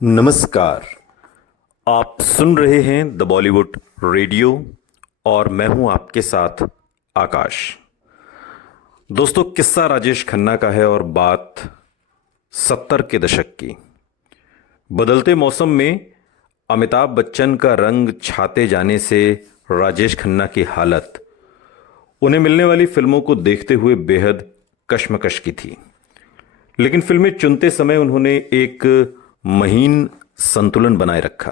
नमस्कार। आप सुन रहे हैं द बॉलीवुड रेडियो और मैं हूं आपके साथ आकाश। दोस्तों, किस्सा राजेश खन्ना का है और बात 70 के दशक की। बदलते मौसम में अमिताभ बच्चन का रंग छाते जाने से राजेश खन्ना की हालत उन्हें मिलने वाली फिल्मों को देखते हुए बेहद कश्मकश की थी। लेकिन फिल्में चुनते समय उन्होंने एक महीन संतुलन बनाए रखा।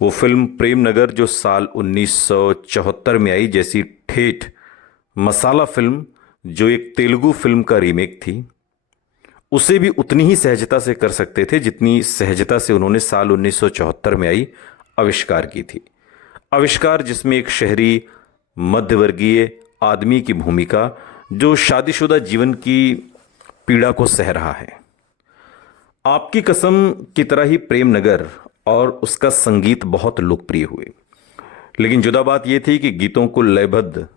वो फिल्म प्रेम नगर जो साल 1974 में आई, जैसी ठेठ मसाला फिल्म जो एक तेलुगु फिल्म का रीमेक थी, उसे भी उतनी ही सहजता से कर सकते थे जितनी सहजता से उन्होंने साल 1974 में आई आविष्कार की थी। आविष्कार जिसमें एक शहरी मध्यवर्गीय आदमी की भूमिका जो शादीशुदा जीवन की पीड़ा को सह रहा है। आपकी कसम की तरह ही प्रेम नगर और उसका संगीत बहुत लोकप्रिय हुए। लेकिन जुदा बात यह थी कि गीतों को लयबद्ध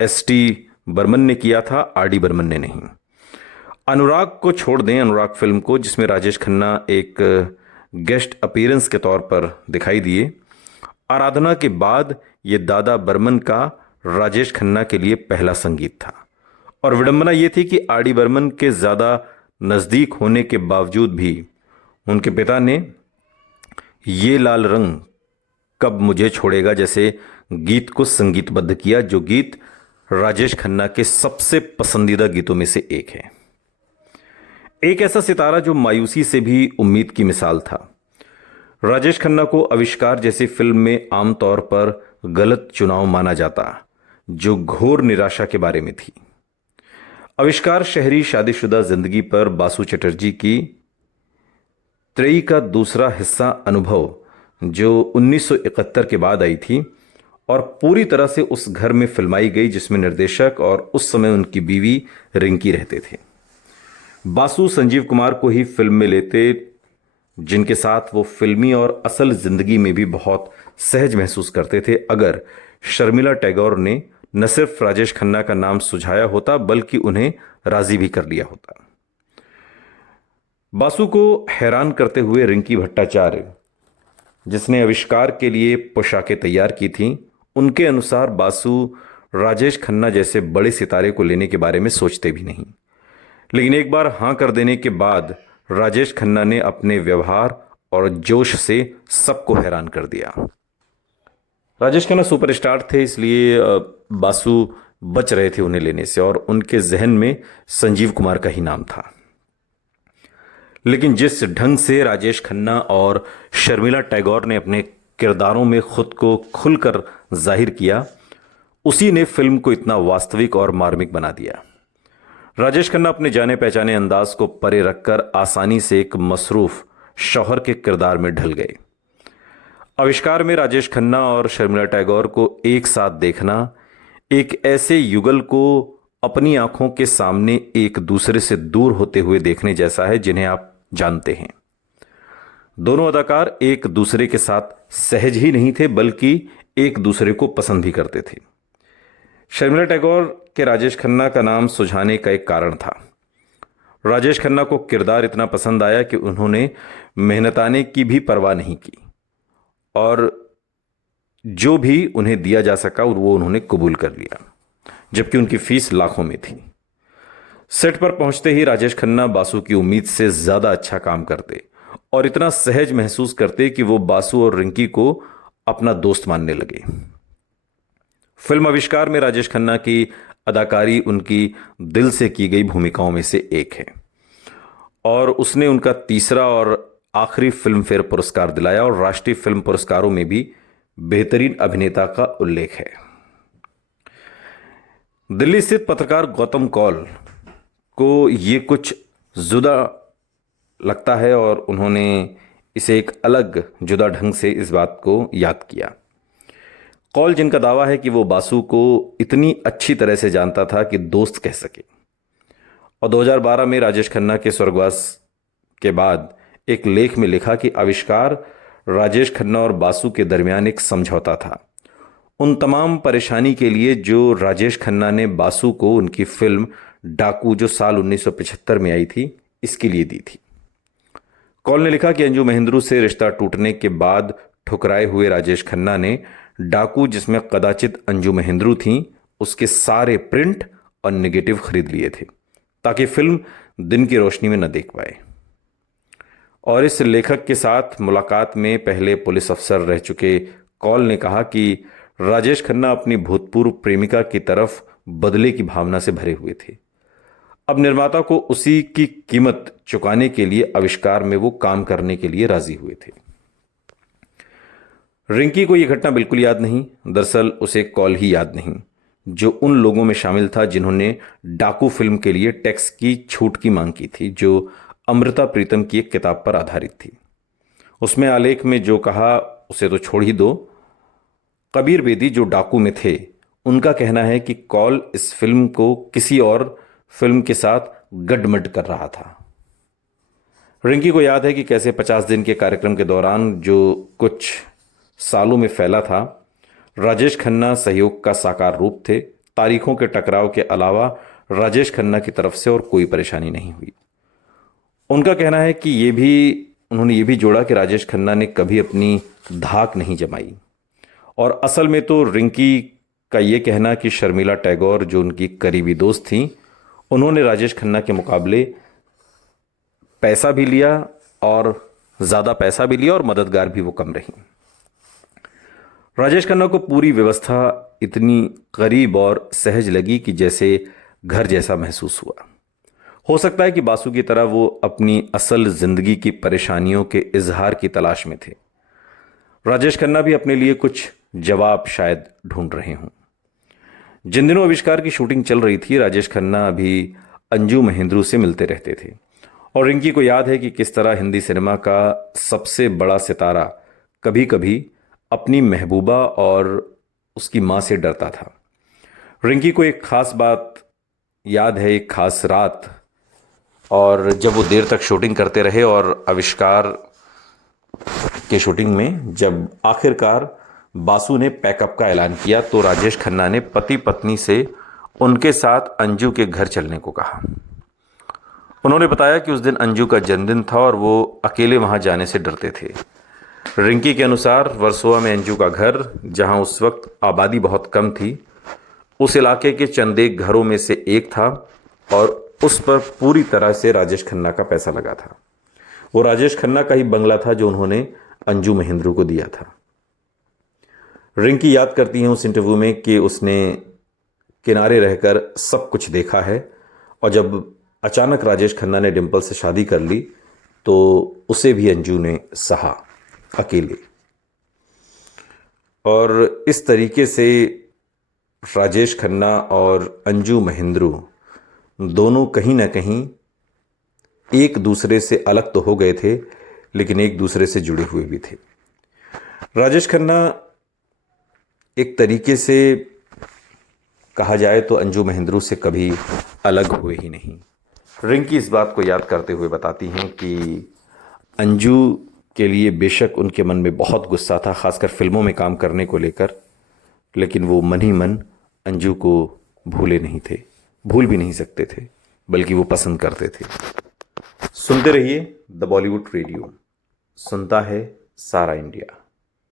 एस.टी. बर्मन ने किया था, आर.डी. बर्मन ने नहीं। अनुराग को छोड़ दें, अनुराग फिल्म को, जिसमें राजेश खन्ना एक गेस्ट अपीयरेंस के तौर पर दिखाई दिए। आराधना के बाद यह दादा बर्मन का राजेश खन्ना के लिए पहला संगीत था। और विडंबना यह थी कि आर.डी. बर्मन के ज्यादा नजदीक होने के बावजूद भी उनके पिता ने ये लाल रंग कब मुझे छोड़ेगा जैसे गीत को संगीतबद्ध किया, जो गीत राजेश खन्ना के सबसे पसंदीदा गीतों में से एक है। एक ऐसा सितारा जो मायूसी से भी उम्मीद की मिसाल था। राजेश खन्ना को आविष्कार जैसी फिल्म में आमतौर पर गलत चुनाव माना जाता, जो घोर निराशा के बारे में थी। आविष्कार शहरी शादीशुदा जिंदगी पर बासु चटर्जी की त्रयी का दूसरा हिस्सा अनुभव, जो 1971 के बाद आई थी और पूरी तरह से उस घर में फिल्माई गई जिसमें निर्देशक और उस समय उनकी बीवी रिंकी रहते थे। बासु संजीव कुमार को ही फिल्म में लेते, जिनके साथ वो फिल्मी और असल जिंदगी में भी बहुत सहज महसूस करते थे। अगर शर्मिला टैगोर ने न सिर्फ राजेश खन्ना का नाम सुझाया होता बल्कि उन्हें राजी भी कर लिया होता। बासु को हैरान करते हुए रिंकी भट्टाचार्य, जिसने आविष्कार के लिए पोशाकें तैयार की थीं, उनके अनुसार बासु राजेश खन्ना जैसे बड़े सितारे को लेने के बारे में सोचते भी नहीं। लेकिन एक बार हां कर देने के बाद राजेश खन्ना ने अपने व्यवहार और जोश से सबको हैरान कर दिया। राजेश खन्ना सुपरस्टार थे, इसलिए बासु बच रहे थे उन्हें लेने से और उनके जहन में संजीव कुमार का ही नाम था। लेकिन जिस ढंग से राजेश खन्ना और शर्मिला टैगोर ने अपने किरदारों में खुद को खुलकर जाहिर किया, उसी ने फिल्म को इतना वास्तविक और मार्मिक बना दिया। राजेश खन्ना अपने जाने पहचाने अंदाज को परे रखकर आसानी से एक मसरूफ शौहर के किरदार में ढल गए। आविष्कार में राजेश खन्ना और शर्मिला टैगोर को एक साथ देखना एक ऐसे युगल को अपनी आंखों के सामने एक दूसरे से दूर होते हुए देखने जैसा है जिन्हें आप जानते हैं। दोनों अदाकार एक दूसरे के साथ सहज ही नहीं थे बल्कि एक दूसरे को पसंद भी करते थे। शर्मिला टैगोर के राजेश खन्ना का नाम सुझाने का एक कारण था। राजेश खन्ना को किरदार इतना पसंद आया कि उन्होंने मेहनताने की भी परवाह नहीं की और जो भी उन्हें दिया जा सका वो उन्होंने कबूल कर लिया, जबकि उनकी फीस लाखों में थी। सेट पर पहुंचते ही राजेश खन्ना बासु की उम्मीद से ज्यादा अच्छा काम करते और इतना सहज महसूस करते कि वो बासु और रिंकी को अपना दोस्त मानने लगे। फिल्म आविष्कार में राजेश खन्ना की अदाकारी उनकी दिल से की गई भूमिकाओं में से एक है और उसने उनका तीसरा और आखिरी फिल्म फेयर पुरस्कार दिलाया और राष्ट्रीय फिल्म पुरस्कारों में भी बेहतरीन अभिनेता का उल्लेख है। दिल्ली स्थित पत्रकार गौतम कौल को ये कुछ जुदा लगता है और उन्होंने इसे एक अलग जुदा ढंग से इस बात को याद किया। कौल, जिनका दावा है कि वो बासु को इतनी अच्छी तरह से जानता था कि दोस्त कह सके, और 2012 में राजेश खन्ना के स्वर्गवास के बाद एक लेख में लिखा कि आविष्कार राजेश खन्ना और बासु के दरमियान एक समझौता था, उन तमाम परेशानी के लिए जो राजेश खन्ना ने बासु को उनकी फिल्म डाकू जो साल 1975 में आई थी इसके लिए दी थी। कौल ने लिखा कि अंजू महेंद्रू से रिश्ता टूटने के बाद ठुकराए हुए राजेश खन्ना ने डाकू जिसमें कदाचित अंजू महेंद्रू थीं उसके सारे प्रिंट और नेगेटिव खरीद लिए थे ताकि फिल्म दिन की रोशनी में न देख पाए। और इस लेखक के साथ मुलाकात में पहले पुलिस अफसर रह चुके कौल ने कहा कि राजेश खन्ना अपनी भूतपूर्व प्रेमिका की तरफ बदले की भावना से भरे हुए थे। अब निर्माता को उसी की कीमत चुकाने के लिए आविष्कार में वो काम करने के लिए राजी हुए थे। रिंकी को यह घटना बिल्कुल याद नहीं, दरअसल उसे कौल ही याद नहीं जो उन लोगों में शामिल था जिन्होंने डाकू फिल्म के लिए टैक्स की छूट की मांग की थी जो अमृता प्रीतम की एक किताब पर आधारित थी। उसमें आलेख में जो कहा उसे तो छोड़ ही दो। कबीर बेदी जो डाकू में थे उनका कहना है कि कौल इस फिल्म को किसी और फिल्म के साथ गडमड कर रहा था। रिंकी को याद है कि कैसे 50 दिन के कार्यक्रम के दौरान जो कुछ सालों में फैला था, राजेश खन्ना सहयोग का साकार रूप थे। तारीखों के टकराव के अलावा राजेश खन्ना की तरफ से और कोई परेशानी नहीं हुई। उनका कहना है कि उन्होंने ये भी जोड़ा कि राजेश खन्ना ने कभी अपनी धाक नहीं जमाई। और असल में तो रिंकी का ये कहना कि शर्मिला टैगोर जो उनकी करीबी दोस्त थीं, उन्होंने राजेश खन्ना के मुकाबले पैसा भी लिया और ज़्यादा पैसा भी लिया और मददगार भी वो कम रही। राजेश खन्ना को पूरी व्यवस्था इतनी करीब और सहज लगी कि जैसे घर जैसा महसूस हुआ। हो सकता है कि बासु की तरह वो अपनी असल जिंदगी की परेशानियों के इजहार की तलाश में थे। राजेश खन्ना भी अपने लिए कुछ जवाब शायद ढूंढ रहे हों। जिन दिनों आविष्कार की शूटिंग चल रही थी, राजेश खन्ना अभी अंजू महेंद्रू से मिलते रहते थे। और रिंकी को याद है कि किस तरह हिंदी सिनेमा का सबसे बड़ा सितारा कभी कभी अपनी महबूबा और उसकी मां से डरता था। रिंकी को एक खास बात याद है, एक खास रात, और जब वो देर तक शूटिंग करते रहे और आविष्कार के शूटिंग में जब आखिरकार बासु ने पैकअप का ऐलान किया तो राजेश खन्ना ने पति पत्नी से उनके साथ अंजू के घर चलने को कहा। उन्होंने बताया कि उस दिन अंजू का जन्मदिन था और वो अकेले वहां जाने से डरते थे। रिंकी के अनुसार वर्सोवा में अंजू का घर, जहां उस वक्त आबादी बहुत कम थी, उस इलाके के चंद एक घरों में से एक था और उस पर पूरी तरह से राजेश खन्ना का पैसा लगा था। वो राजेश खन्ना का ही बंगला था जो उन्होंने अंजू महेंद्रू को दिया था। रिंकी याद करती हैं उस इंटरव्यू में कि उसने किनारे रहकर सब कुछ देखा है और जब अचानक राजेश खन्ना ने डिंपल से शादी कर ली तो उसे भी अंजू ने सहा अकेले। और इस तरीके से राजेश खन्ना और अंजू महेंद्रू दोनों कहीं ना कहीं एक दूसरे से अलग तो हो गए थे लेकिन एक दूसरे से जुड़े हुए भी थे। राजेश खन्ना एक तरीके से कहा जाए तो अंजू महेंद्रू से कभी अलग हुए ही नहीं। रिंकी इस बात को याद करते हुए बताती हैं कि अंजू के लिए बेशक उनके मन में बहुत गुस्सा था, खासकर फिल्मों में काम करने को लेकर, लेकिन वो मन ही मन अंजू को भूले नहीं थे, भूल भी नहीं सकते थे, बल्कि वो पसंद करते थे। सुनते रहिए द बॉलीवुड रेडियो, सुनता है सारा इंडिया।